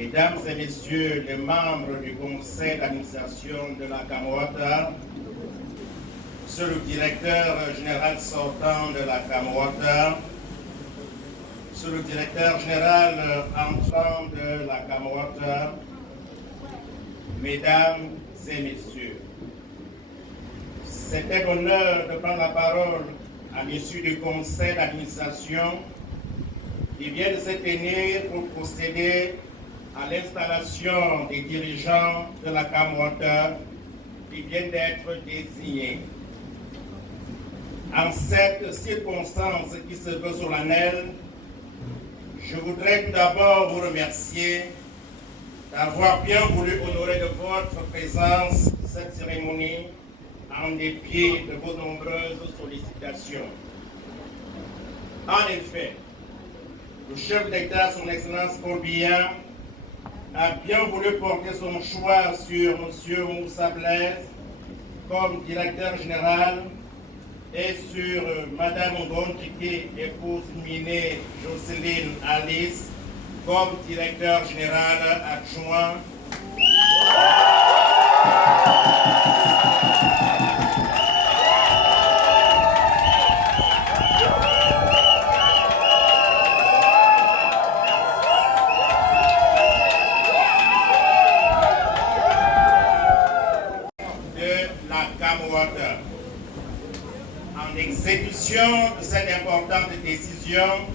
Mesdames et Messieurs les membres du conseil d'administration de la Camouata, Monsieur le directeur général sortant de la Camouata, Monsieur le directeur général entrant de la Camouata, Mesdames et Messieurs, c'est un honneur de prendre la parole à l'issue du conseil d'administration qui vient de se tenir pour procéder à l'installation des dirigeants de la Camouata qui viennent d'être désignés. En cette circonstance qui se veut solennelle, je voudrais tout d'abord vous remercier d'avoir bien voulu honorer de votre présence cette cérémonie en dépit de vos nombreuses sollicitations. En effet, le chef d'État, son Excellence Paul Biya, a bien voulu porter son choix sur M. Moussa Blaise comme directeur général et sur Mme Ngonjiki, épouse Miné Jocelyne Alice, comme directeur général adjoint. En exécution de cette importante décision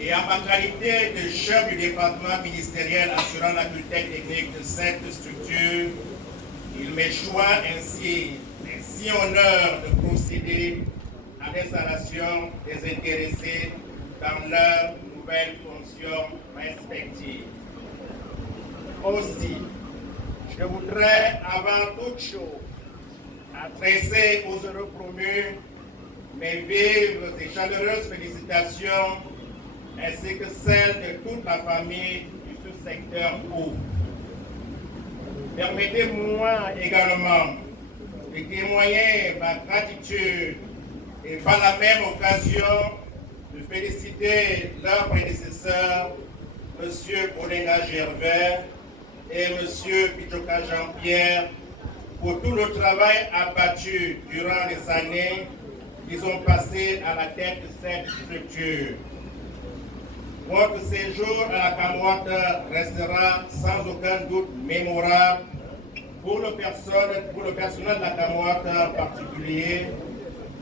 et en ma qualité de chef du département ministériel assurant la tutelle technique de cette structure, il m'est choix ainsi honneur de procéder à l'installation des intéressés dans leurs nouvelles fonctions respectives. Aussi, je voudrais avant toute chose adresser aux heureux promus mes vives et chaleureuses félicitations ainsi que celles de toute la famille du sous-secteur eau. Permettez-moi également de témoigner ma gratitude et par la même occasion de féliciter leur prédécesseur, M. Olenga Gervais et M. Pichoka Jean-Pierre, pour tout le travail abattu durant les années qu'ils ont passé à la tête de cette structure. Votre séjour à la Camouata restera sans aucun doute mémorable pour le personnel de la Camouata en particulier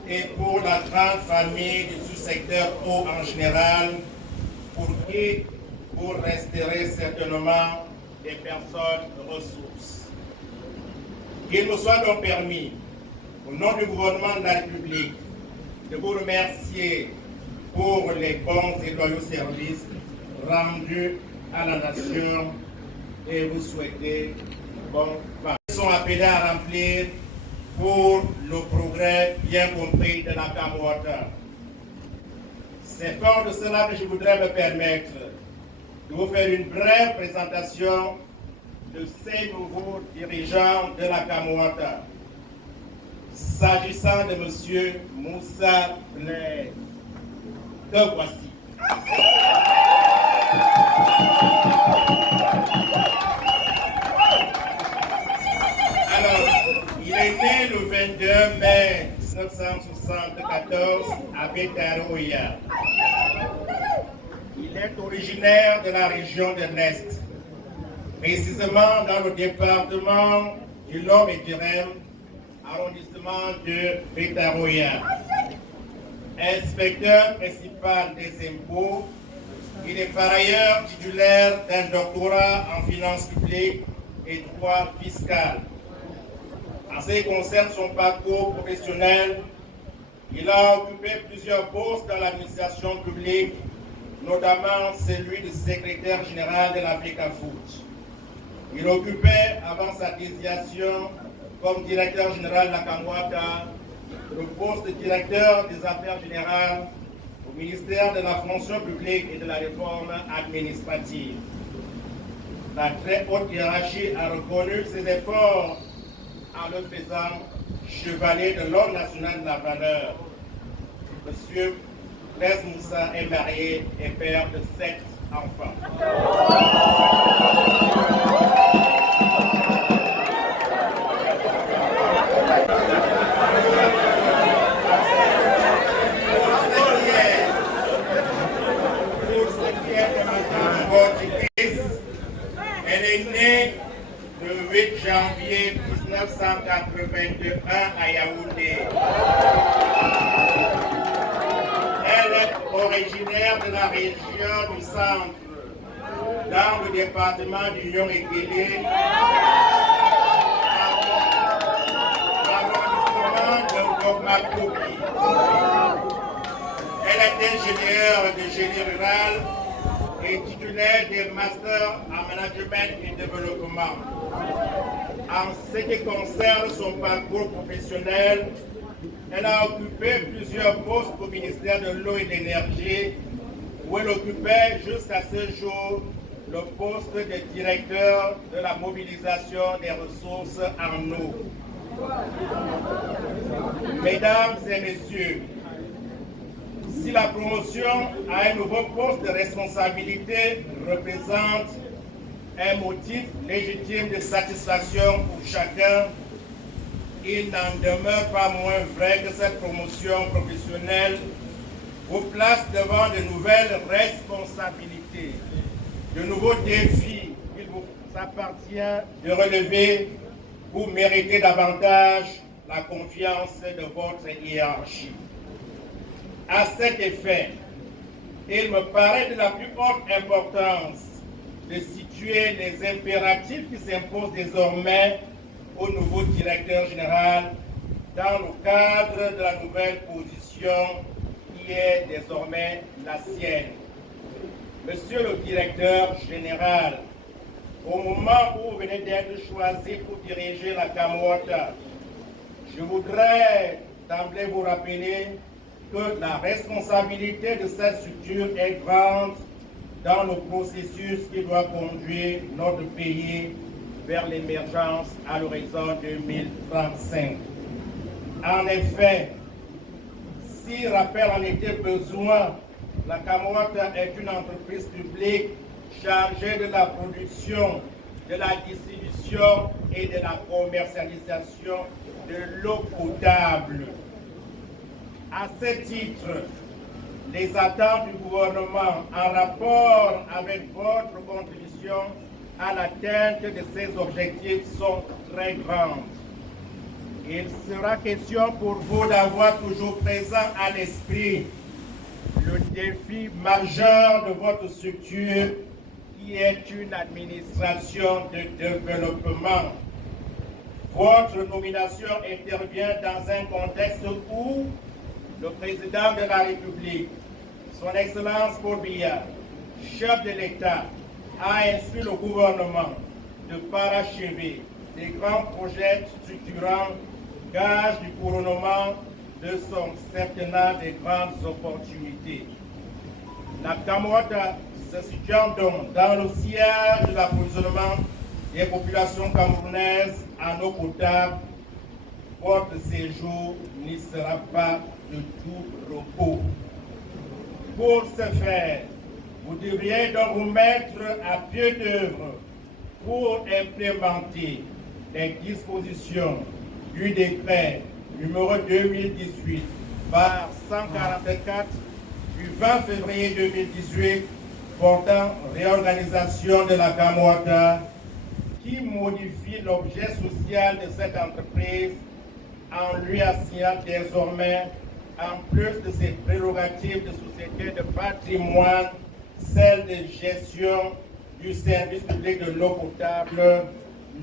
et pour la grande famille du sous-secteur eau en général, pour qui vous resterez certainement des personnes ressources. Qu'il me soit donc permis, au nom du gouvernement de la République, de vous remercier pour les bons et loyaux services rendus à la nation et vous souhaiter bon vent. Ils sont appelés à remplir pour le progrès bien compris de la Camouata. C'est fort de cela que je voudrais me permettre de vous faire une brève présentation de ces nouveaux dirigeants de la Camouata. S'agissant de M. Moussa Blaise, que voici. Alors, il est né le 22 mai 1974 à Betaroya. Il est originaire de la région de l'Est, précisément dans le département du Lom-et-Tirem, arrondissement de Betaroya. Inspecteur principal des impôts, il est par ailleurs titulaire d'un doctorat en finances publiques et droit fiscal. En ce qui concerne son parcours professionnel, il a occupé plusieurs postes dans l'administration publique, notamment celui de secrétaire général de l'Africa Food. Il occupait, avant sa désignation comme directeur général de la Camouata, le poste de directeur des affaires générales au ministère de la fonction publique et de la réforme administrative. La très haute hiérarchie a reconnu ses efforts en le faisant chevalier de l'Ordre national de la valeur. Monsieur Blaise Moussa est marié et père de 7 enfants. portugaise. Elle est née le 8 janvier 1981 à Yaoundé. Elle est originaire de la région du centre, dans le département du Nord-Guélé, l'arrondissement de Gogmakopi. Elle est ingénieure de génie rural et titulaire des masters en management et développement. En ce qui concerne son parcours professionnel, elle a occupé plusieurs postes au ministère de l'Eau et de l'Énergie, où elle occupait jusqu'à ce jour le poste de directeur de la mobilisation des ressources en eau. Mesdames et messieurs, si la promotion à un nouveau poste de responsabilité représente un motif légitime de satisfaction pour chacun, il n'en demeure pas moins vrai que cette promotion professionnelle vous place devant de nouvelles responsabilités, de nouveaux défis qu'il vous appartient de relever pour mériter davantage la confiance de votre hiérarchie. À cet effet, il me paraît de la plus haute importance de situer les impératifs qui s'imposent désormais au nouveau directeur général dans le cadre de la nouvelle position qui est désormais la sienne. Monsieur le directeur général, au moment où vous venez d'être choisi pour diriger la Kamwata, je voudrais d'emblée vous rappeler que la responsabilité de cette structure est grande dans le processus qui doit conduire notre pays vers l'émergence à l'horizon 2035. En effet, si rappel en était besoin, la Kamwata est une entreprise publique chargée de la production, de la distribution et de la commercialisation de l'eau potable. À ce titre, les attentes du gouvernement en rapport avec votre contribution à l'atteinte de ces objectifs sont très grandes. Il sera question pour vous d'avoir toujours présent à l'esprit le défi majeur de votre structure qui est une administration de développement. Votre nomination intervient dans un contexte où le président de la République, son Excellence Paul Biya, chef de l'État, a instruit le gouvernement de parachever des grands projets structurants, gage du couronnement de son septennat des grandes opportunités. La Kamwata se situant donc dans le sillage de l'approvisionnement des populations camerounaises en eau potable, votre séjour n'y sera pas de tout repos. Pour ce faire, vous devriez donc vous mettre à pied d'œuvre pour implémenter les dispositions du décret numéro 2018 par 144 du 20 février 2018 portant réorganisation de la Kamwata qui modifie l'objet social de cette entreprise en lui assignant désormais, en plus de ses prérogatives de société de patrimoine, celle de gestion du service public de l'eau potable,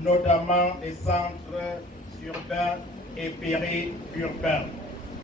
notamment des centres urbains et périurbains.